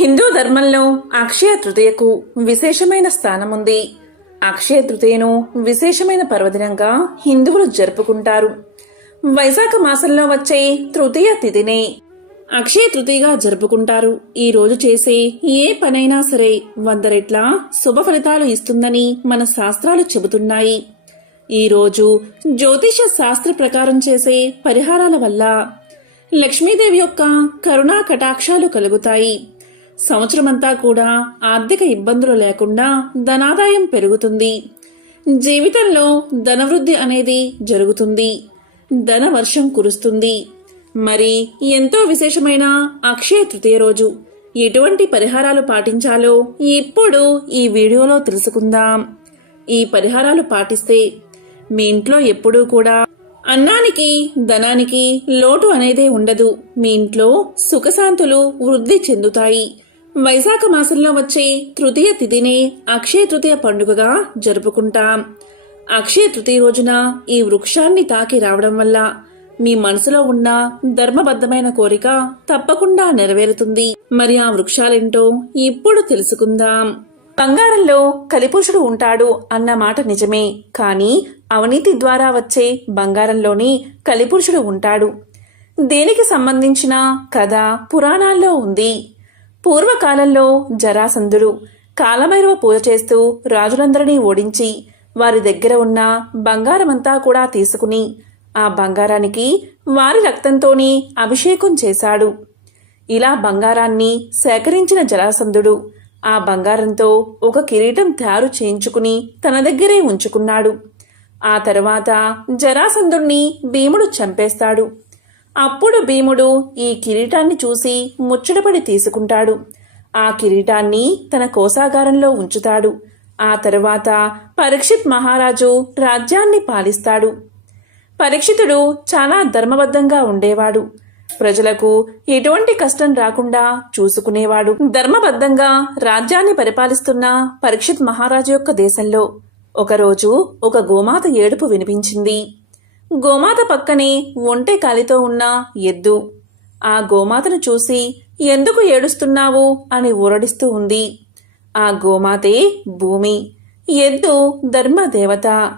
హిందూ ధర్మంలో అక్షయ తృతీయకు విశేషమైన స్థానముంది. అక్షయ తృతీయను విశేషమైన పర్వదినంగా హిందువులు జరుపుకుంటారు. వైశాఖ మాసంలో వచ్చే తృతీయ తిథినే అక్షయ తృతీయగా జరుపుకుంటారు. ఈ రోజు చేసే ఏ పనైనా సరే వంద రెట్ల శుభ ఫలితాలు ఇస్తుందని మన శాస్త్రాలు చెబుతున్నాయి. ఈ రోజు జ్యోతిష శాస్త్ర ప్రకారం చేసే పరిహారాల వల్ల లక్ష్మీదేవి యొక్క కరుణా కటాక్షాలు కలుగుతాయి. సంవత్సరమంతా కూడా ఆర్థిక ఇబ్బందులు లేకుండా ధనాదాయం పెరుగుతుంది. జీవితంలో ధనవృద్ధి అనేది జరుగుతుంది. ధన వర్షం కురుస్తుంది. మరి ఎంతో విశేషమైన అక్షయ తృతీయ రోజు ఎటువంటి పరిహారాలు పాటించాలో ఇప్పుడు ఈ వీడియోలో తెలుసుకుందాం. ఈ పరిహారాలు పాటిస్తే మీ ఇంట్లో ఎప్పుడూ కూడా అన్నానికి ధనానికి లోటు అనేదే ఉండదు. మీ ఇంట్లో సుఖశాంతులు వృద్ధి చెందుతాయి. వైశాఖ మాసంలో వచ్చే తృతీయ తిథిని అక్షయ తృతీయ పండుగగా జరుపుకుంటాం. అక్షయ తృతీయ రోజున ఈ వృక్షాన్ని తాకి రావడం వల్ల మీ మనసులో ఉన్న ధర్మబద్ధమైన కోరిక తప్పకుండా నెరవేరుతుంది. మరి ఆ వృక్షాలేంటో ఇప్పుడు తెలుసుకుందాం. బంగారంలో కలిపురుషుడు ఉంటాడు అన్న మాట నిజమే. కానీ అవినీతి ద్వారా వచ్చే బంగారంలోని కలిపురుషుడు ఉంటాడు. దేనికి సంబంధించిన కథ పురాణాల్లో ఉంది. పూర్వకాలంలో జరాసంధుడు కాలభైరవ పూజ చేస్తూ రాజులందరినీ ఓడించి వారి దగ్గర ఉన్న బంగారమంతా కూడా తీసుకుని ఆ బంగారానికి వారి రక్తంతోనే అభిషేకం చేశాడు. ఇలా బంగారాన్ని సేకరించిన జరాసంధుడు ఆ బంగారంతో ఒక కిరీటం తయారు చేయించుకుని తన దగ్గరే ఉంచుకున్నాడు. ఆ తరువాత జరాసంధుణ్ణి భీముడు చంపేస్తాడు. అప్పుడు భీముడు ఈ కిరీటాన్ని చూసి ముచ్చటపడి తీసుకుంటాడు. ఆ కిరీటాన్ని తన కోసాగారంలో ఉంచుతాడు. ఆ తరువాత పరీక్షిత్ మహారాజు రాజ్యాన్ని పాలిస్తాడు. పరీక్షితుడు చాలా ధర్మబద్ధంగా ఉండేవాడు. ప్రజలకు ఎటువంటి కష్టం రాకుండా చూసుకునేవాడు. ధర్మబద్ధంగా రాజ్యాన్ని పరిపాలిస్తున్న పరీక్షిత్ మహారాజు యొక్క దేశంలో ఒకరోజు ఒక గోమాత ఏడుపు వినిపించింది. గోమాత పక్కనే ఒంటె కాలితో ఉన్న ఎద్దు. ఆ గోమాతను చూసి ఎందుకు ఏడుస్తున్నావు? అని ఊరడిస్తూ ఉంది. ఆ గోమాతే భూమి. ఎద్దు ధర్మదేవత.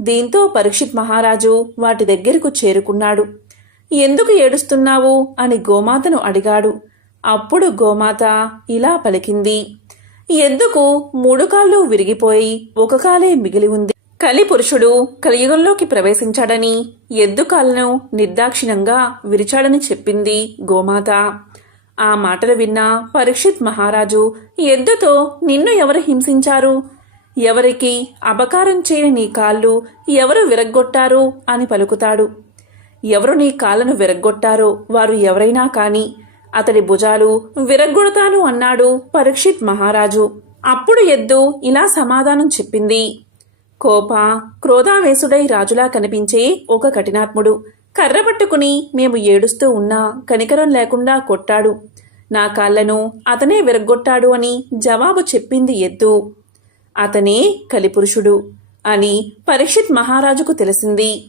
దీంతో పరీక్షిత్ మహారాజు వాటి దగ్గరకు చేరుకున్నాడు. ఎందుకు ఏడుస్తున్నావు? అని గోమాతను అడిగాడు. అప్పుడు గోమాత ఇలా పలికింది. ఎద్దుకు మూడు కాళ్ళు విరిగిపోయి ఒక కాలే మిగిలి ఉంది. కలి పురుషుడు కలియుగంలోకి ప్రవేశించాడని ఎద్దు కాళ్ళను నిర్దాక్షిణంగా విరిచాడని చెప్పింది గోమాత. ఆ మాటలు విన్న పరీక్షిత్ మహారాజు ఎద్దుతో నిన్ను ఎవరు హింసించారు? ఎవరికి అపకారం చేయని నీ కాళ్ళు ఎవరు విరగ్గొట్టారు? అని పలుకుతాడు. ఎవరు నీ కాళ్ళను విరగ్గొట్టారో వారు ఎవరైనా కాని అతడి భుజాలు విరగ్గొడతాను అన్నాడు పరీక్షిత్ మహారాజు. అప్పుడు ఎద్దు ఇలా సమాధానం చెప్పింది. కోప క్రోధావేశుడై రాజులా కనిపించే ఒక కఠినాత్ముడు. కర్ర పట్టుకుని మేము ఏడుస్తూ ఉన్నా కనికరం లేకుండా కొట్టాడు. నా కాళ్ళను అతనే విరగ్గొట్టాడు అని జవాబు చెప్పింది ఎద్దు. అతనే కలిపురుషుడు అని పరీక్షిత్ మహారాజుకు తెలిసింది.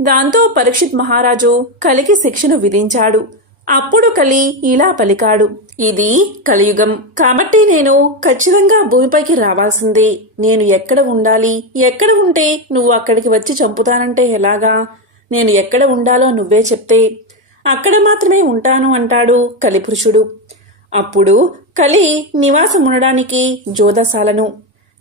దాంతో పరీక్షిత్ మహారాజు కలికి శిక్షను విధించాడు. అప్పుడు కలి ఇలా పలికాడు ఇది కలియుగం. కాబట్టి నేను ఖచ్చితంగా భూమిపైకి రావాల్సిందే. నేను ఎక్కడ ఉండాలి? ఎక్కడ ఉంటే నువ్వు అక్కడికి వచ్చి చంపుతానంటే ఎలాగా? నేను ఎక్కడ ఉండాలో నువ్వే చెప్తే. అక్కడ మాత్రమే ఉంటాను అంటాడు కలిపురుషుడు. అప్పుడు కలి నివాసం ఉండడానికి జోదశాలను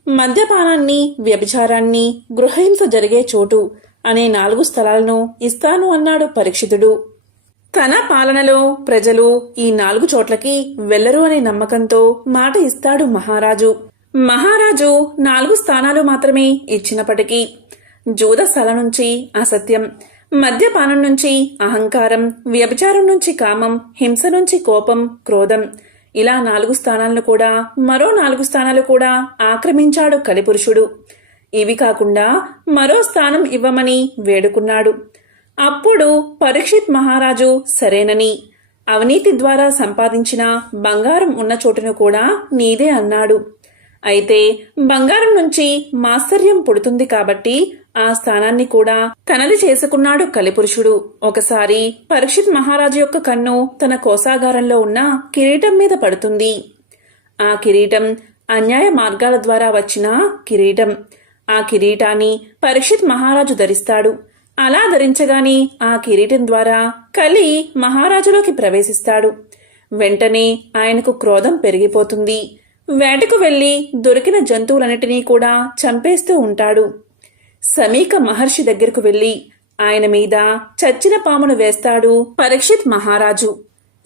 మద్యపానాన్ని వ్యభిచారాన్ని గృహహింస జరిగే చోటు అనే నాలుగు స్థలాలను ఇస్తాను అన్నాడు పరీక్షితుడు. తన పాలనలో ప్రజలు ఈ నాలుగు చోట్లకి వెళ్ళరు అనే నమ్మకంతో మాట ఇస్తాడు మహారాజు. మహారాజు నాలుగు స్థానాలు మాత్రమే ఇచ్చినప్పటికీ జూదస్థల నుంచి అసత్యం మద్యపానం నుంచి అహంకారం వ్యభిచారం నుంచి కామం హింస నుంచి కోపం క్రోధం ఇలా నాలుగు స్థానాలను కూడా మరో నాలుగు స్థానాలు కూడా ఆక్రమించాడు కలిపురుషుడు. ఇవి కాకుండా మరో స్థానం ఇవ్వమని వేడుకున్నాడు. అప్పుడు పరీక్షిత్ మహారాజు సరేనని. అవినీతి ద్వారా సంపాదించిన బంగారం ఉన్న చోటును కూడా నీదే అన్నాడు. అయితే బంగారం నుంచి మాత్సర్యం పుడుతుంది కాబట్టి ఆ స్థానాన్ని కూడా తనది చేసుకున్నాడు కలిపురుషుడు. ఒకసారి పరీక్షిత్ మహారాజు యొక్క కన్ను తన కోసాగారంలో ఉన్న కిరీటం మీద పడుతుంది. ఆ కిరీటం అన్యాయ మార్గాల ద్వారా వచ్చిన కిరీటం. ఆ కిరీటాన్ని పరీక్షిత్ మహారాజు ధరిస్తాడు. అలా ధరించగానే ఆ కిరీటం ద్వారా కలి మహారాజులోకి ప్రవేశిస్తాడు. వెంటనే ఆయనకు క్రోధం పెరిగిపోతుంది. వేటకు వెళ్ళి దొరికిన జంతువులన్నిటినీ కూడా చంపేస్తూ ఉంటాడు. సమీక మహర్షి దగ్గరకు వెళ్ళి ఆయన మీద చచ్చిన పామును వేస్తాడు పరీక్షిత్ మహారాజు.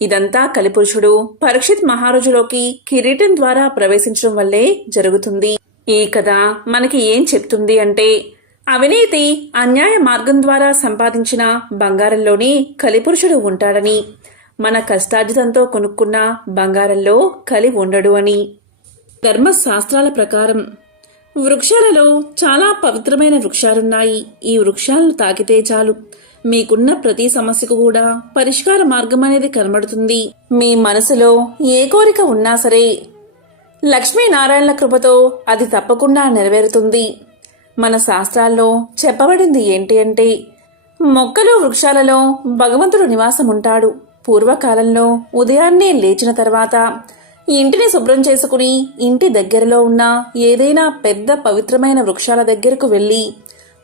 ఇదంతా కలిపురుషుడు పరీక్షిత్ మహారాజులోకి కిరీటం ద్వారా ప్రవేశించడం వల్లే జరుగుతుంది. ఈ కథ మనకి ఏం చెప్తుంది అంటే అవినీతి అన్యాయ మార్గం ద్వారా సంపాదించిన బంగారంలోనే కలిపురుషుడు ఉంటాడని మన కష్టార్జితంతో కొనుక్కున్న బంగారంలో కలి ఉండడు అని. ధర్మశాస్త్రాల ప్రకారం వృక్షాలలో చాలా పవిత్రమైన వృక్షాలున్నాయి. ఈ వృక్షాలను తాకితే చాలు. మీకున్న ప్రతి సమస్యకు కూడా పరిష్కార మార్గం అనేది కనబడుతుంది. మీ మనసులో ఏ కోరిక ఉన్నా సరే లక్ష్మీనారాయణల కృపతో అది తప్పకుండా నెరవేరుతుంది. మన శాస్త్రాల్లో చెప్పబడింది ఏంటి అంటే మొక్కలు వృక్షాలలో భగవంతుడు నివాసం ఉంటాడు పూర్వకాలంలో ఉదయాన్నే లేచిన తర్వాత ఇంటిని శుభ్రం చేసుకుని ఇంటి దగ్గరలో ఉన్న ఏదైనా పెద్ద పవిత్రమైన వృక్షాల దగ్గరకు వెళ్ళి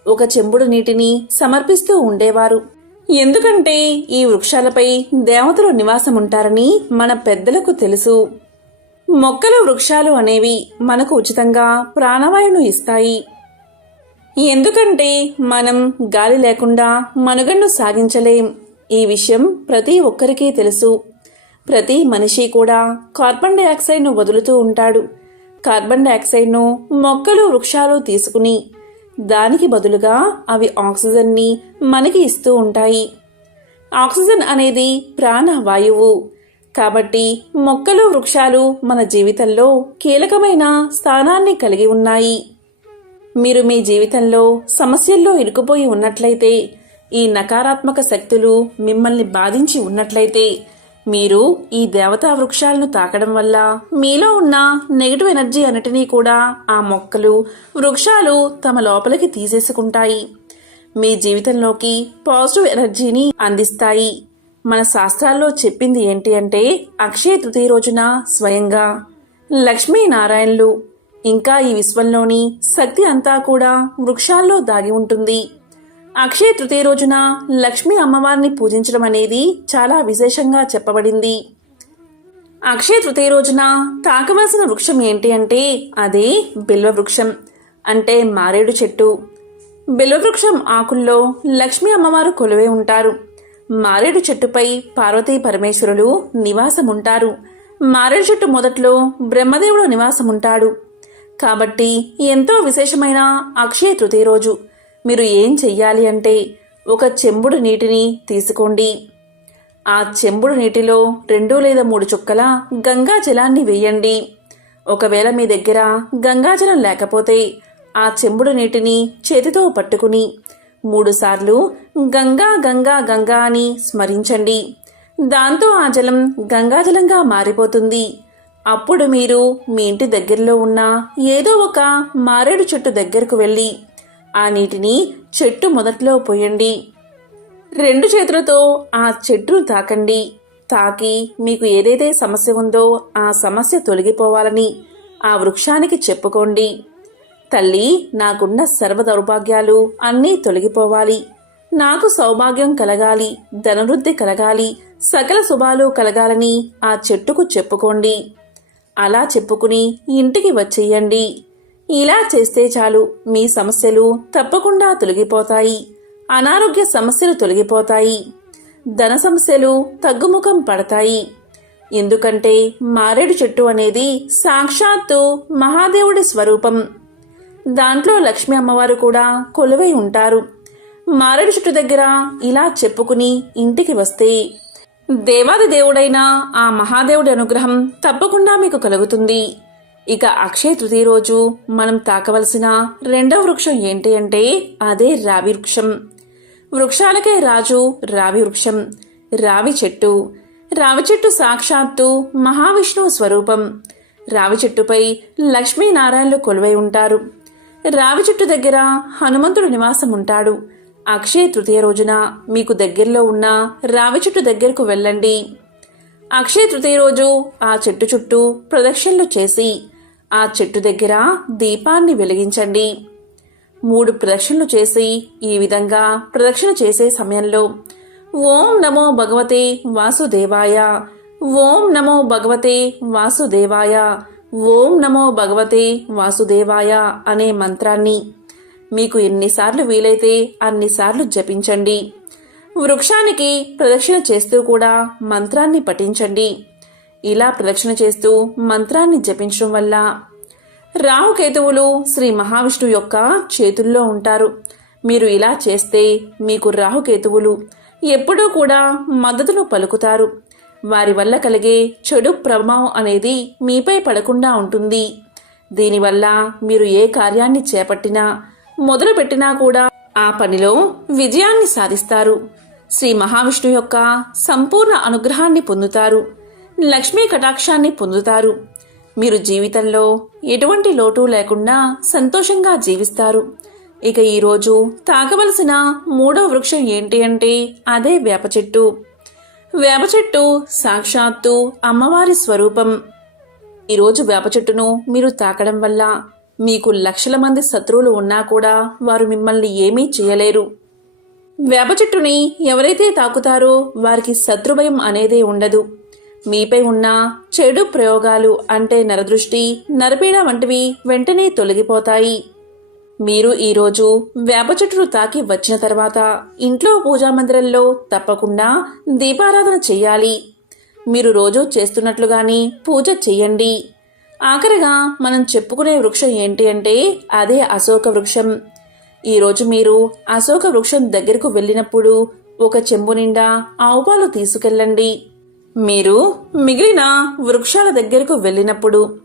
ఒక చెంబుడు నీటిని సమర్పిస్తూ ఉండేవారు. ఎందుకంటే ఈ వృక్షాలపై దేవతలు నివాసం ఉంటారని మన పెద్దలకు తెలుసు. మొక్కలు వృక్షాలు అనేవి మనకు ఉచితంగా ప్రాణవాయువును ఇస్తాయి. ఎందుకంటే మనం గాలి లేకుండా మనుగడను సాగించలేం. ఈ విషయం ప్రతి ఒక్కరికీ తెలుసు. ప్రతి మనిషి కూడా కార్బన్ డైఆక్సైడ్ను వదులుతూ ఉంటాడు. కార్బన్ డైఆక్సైడ్ను మొక్కలు వృక్షాలు తీసుకుని దానికి బదులుగా అవి ఆక్సిజన్ని మనకి ఇస్తూ ఉంటాయి. ఆక్సిజన్ అనేది ప్రాణ వాయువు. కాబట్టి మొక్కలు వృక్షాలు మన జీవితంలో కీలకమైన స్థానాన్ని కలిగి ఉన్నాయి. మీరు మీ జీవితంలో సమస్యల్లో ఇరుకుపోయి ఉన్నట్లయితే ఈ నకారాత్మక శక్తులు మిమ్మల్ని బాధించి ఉన్నట్లయితే మీరు ఈ దేవతా వృక్షాలను తాకడం వల్ల మీలో ఉన్న నెగిటివ్ ఎనర్జీ అన్నిటినీ కూడా ఆ మొక్కలు వృక్షాలు తమ లోపలికి తీసేసుకుంటాయి. మీ జీవితంలోకి పాజిటివ్ ఎనర్జీని అందిస్తాయి. మన శాస్త్రాల్లో చెప్పింది ఏంటి అంటే అక్షయ తృతీయ రోజున స్వయంగా లక్ష్మీనారాయణలు ఇంకా ఈ విశ్వంలోని శక్తి అంతా కూడా వృక్షాల్లో దాగి ఉంటుంది. అక్షయ తృతీయ రోజున లక్ష్మీ అమ్మవారిని పూజించడం అనేది చాలా విశేషంగా చెప్పబడింది. అక్షయ తృతీయ రోజున తాకవలసిన వృక్షం ఏంటి అంటే అదే బిల్వ వృక్షం అంటే మారేడు చెట్టు. బిల్వ వృక్షం ఆకుల్లో లక్ష్మీ అమ్మవారు కొలువే ఉంటారు. మారేడు చెట్టుపై పార్వతీ పరమేశ్వరులు నివాసముంటారు. మారేడు చెట్టు మొదట్లో బ్రహ్మదేవుడు నివాసముంటాడు. కాబట్టి ఎంతో విశేషమైన అక్షయ తృతీయ రోజు. మీరు ఏం చెయ్యాలి అంటే ఒక చెంబుడు నీటిని తీసుకోండి. ఆ చెంబుడు నీటిలో రెండు లేదా మూడు చుక్కల గంగా జలాన్ని వేయండి. ఒకవేళ మీ దగ్గర గంగాజలం లేకపోతే ఆ చెంబుడు నీటిని చేతితో పట్టుకుని మూడుసార్లు గంగా గంగా గంగా అని స్మరించండి. దాంతో ఆ జలం గంగాజలంగా మారిపోతుంది. అప్పుడు మీరు మీ ఇంటి దగ్గరలో ఉన్న ఏదో ఒక మారేడు చెట్టు దగ్గరకు వెళ్ళి ఆ నీటిని చెట్టు మొదట్లో పోయండి. రెండు చేతులతో ఆ చెట్టును తాకండి. తాకి మీకు ఏదైతే సమస్య ఉందో ఆ సమస్య తొలగిపోవాలని ఆ వృక్షానికి చెప్పుకోండి. తల్లి నాకున్న సర్వ దౌర్భాగ్యాలు అన్నీ తొలగిపోవాలి. నాకు సౌభాగ్యం కలగాలి ధనవృద్ధి కలగాలి సకల శుభాలు కలగాలని ఆ చెట్టుకు చెప్పుకోండి. అలా చెప్పుకుని ఇంటికి వచ్చేయండి. ఇలా చేస్తే చాలు. మీ సమస్యలు తప్పకుండా తొలగిపోతాయి. అనారోగ్య సమస్యలు తొలగిపోతాయి. ధన సమస్యలు తగ్గుముఖం పడతాయి. ఎందుకంటే మారేడు చెట్టు అనేది సాక్షాత్తు మహాదేవుడి స్వరూపం. దాంట్లో లక్ష్మీ అమ్మవారు కూడా కొలువై ఉంటారు. మారేడు చెట్టు దగ్గర ఇలా చెప్పుకుని ఇంటికి వస్తే దేవాది దేవుడైన ఆ మహాదేవుడి అనుగ్రహం తప్పకుండా మీకు కలుగుతుంది. ఇక అక్షయ తృతీయ రోజు మనం తాకవలసిన రెండవ వృక్షం ఏంటి అంటే అదే రావి వృక్షం. వృక్షాలకే రాజు రావి వృక్షం రావి చెట్టు. రావి చెట్టు సాక్షాత్తు మహావిష్ణువు స్వరూపం. రావి చెట్టుపై లక్ష్మీనారాయణలు కొలువై ఉంటారు. రావి చెట్టు దగ్గర హనుమంతుడు నివాసం ఉంటాడు అక్షయ తృతీయ రోజున మీకు దగ్గరలో ఉన్న రావి చెట్టు దగ్గరకు వెళ్ళండి. అక్షయ తృతీయ రోజు ఆ చెట్టు చుట్టూ ప్రదక్షిణలు చేసి ఆ చెట్టు దగ్గర దీపాన్ని వెలిగించండి. మూడు ప్రదక్షిణలు చేసి ఈ విధంగా ప్రదక్షిణ చేసే సమయంలో ఓం నమో భగవతే వాసుదేవాయ ఓం నమో భగవతే వాసుదేవాయ ఓం నమో భగవతే వాసుదేవాయ అనే మంత్రాన్ని మీకు ఎన్నిసార్లు వీలైతే అన్నిసార్లు జపించండి. వృక్షానికి ప్రదక్షిణ చేస్తూ కూడా మంత్రాన్ని పఠించండి. ఇలా ప్రదక్షిణ చేస్తూ మంత్రాన్ని జపించడం వల్ల రాహుకేతువులు శ్రీ మహావిష్ణువు యొక్క చేతుల్లో ఉంటారు. మీరు ఇలా చేస్తే మీకు రాహుకేతువులు ఎప్పుడూ కూడా మద్దతును పలుకుతారు. వారి వల్ల కలిగే చెడు ప్రభావం అనేది మీపై పడకుండా ఉంటుంది. దీనివల్ల మీరు ఏ కార్యాన్ని చేపట్టినా మొదలుపెట్టినా కూడా ఆ పనిలో విజయాన్ని సాధిస్తారు. శ్రీ మహావిష్ణువు యొక్క సంపూర్ణ అనుగ్రహాన్ని పొందుతారు. లక్ష్మీ కటాక్షాన్ని పొందుతారు. మీరు జీవితంలో ఎటువంటి లోటు లేకుండా సంతోషంగా జీవిస్తారు. ఇక ఈరోజు తాగవలసిన మూడో వృక్షం ఏంటి అంటే అదే వేప చెట్టు. వేప చెట్టు సాక్షాత్తు అమ్మవారి స్వరూపం. ఈరోజు వేప చెట్టును మీరు తాకడం వల్ల మీకు లక్షల మంది శత్రువులు ఉన్నా కూడా వారు మిమ్మల్ని ఏమీ చేయలేరు. వేప చెట్టుని ఎవరైతే తాకుతారో వారికి శత్రుభయం అనేదే ఉండదు. మీపై ఉన్న చెడు ప్రయోగాలు అంటే నరదృష్టి నరపీడ వంటివి వెంటనే తొలగిపోతాయి. మీరు ఈరోజు వేప చెట్టును తాకి వచ్చిన తర్వాత ఇంట్లో పూజా మందిరంలో తప్పకుండా దీపారాధన చెయ్యాలి మీరు రోజు చేస్తున్నట్లుగాని పూజ చెయ్యండి ఆఖరిగా మనం చెప్పుకునే వృక్షం ఏంటి అంటే అదే అశోక వృక్షం. ఈరోజు మీరు అశోక వృక్షం దగ్గరకు వెళ్ళినప్పుడు ఒక చెంబు నిండా ఆవుపాలు తీసుకెళ్ళండి. మీరు మిగిలిన వృక్షాల దగ్గరకు వెళ్ళినప్పుడు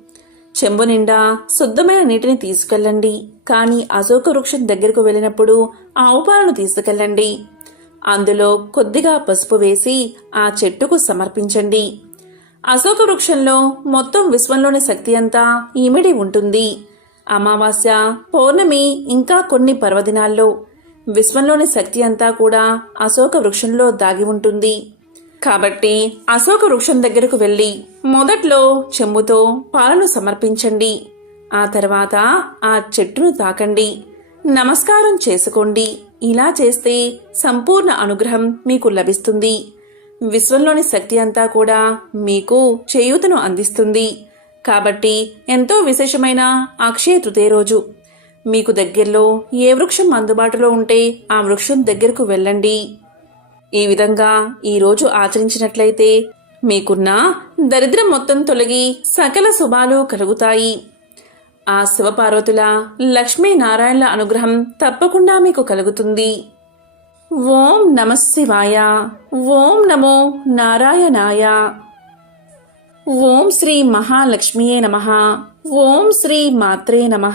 చెంబు నిండా శుద్ధమైన నీటిని తీసుకెళ్ళండి. కానీ అశోక వృక్షం దగ్గరకు వెళ్ళినప్పుడు ఆవు పాలను తీసుకెళ్ళండి. అందులో కొద్దిగా పసుపు వేసి ఆ చెట్టుకు సమర్పించండి. అశోక వృక్షంలో మొత్తం విశ్వంలోని శక్తి అంతా ఇమిడి ఉంటుంది. అమావాస్య పౌర్ణమి ఇంకా కొన్ని పర్వదినాల్లో విశ్వంలోని శక్తి అంతా కూడా అశోక వృక్షంలో దాగి ఉంటుంది. కాబట్టి అశోక వృక్షం దగ్గరకు వెళ్ళి మొదట్లో చెంబుతో పాలను సమర్పించండి. ఆ తర్వాత ఆ చెట్టును తాకండి. నమస్కారం చేసుకోండి. ఇలా చేస్తే సంపూర్ణ అనుగ్రహం మీకు లభిస్తుంది. విశ్వంలోని శక్తి అంతా కూడా మీకు చేయూతను అందిస్తుంది. కాబట్టి ఎంతో విశేషమైన అక్షయ తృతీయ రోజు. మీకు దగ్గరలో ఏ వృక్షం అందుబాటులో ఉంటే ఆ వృక్షం దగ్గరకు వెళ్ళండి. ఈ విధంగా ఈ రోజు ఆచరించినట్లయితే మీకున్న దరిద్రం మొత్తం తొలగి సకల శుభాలు కలుగుతాయి. ఆ శివపార్వతుల లక్ష్మీనారాయణల అనుగ్రహం తప్పకుండా మీకు కలుగుతుంది. ఓం నమశివాయ ఓం నమో నారాయణాయ. ఓం శ్రీ మహాలక్ష్మియే నమ. ఓం శ్రీ మాత్రే నమ.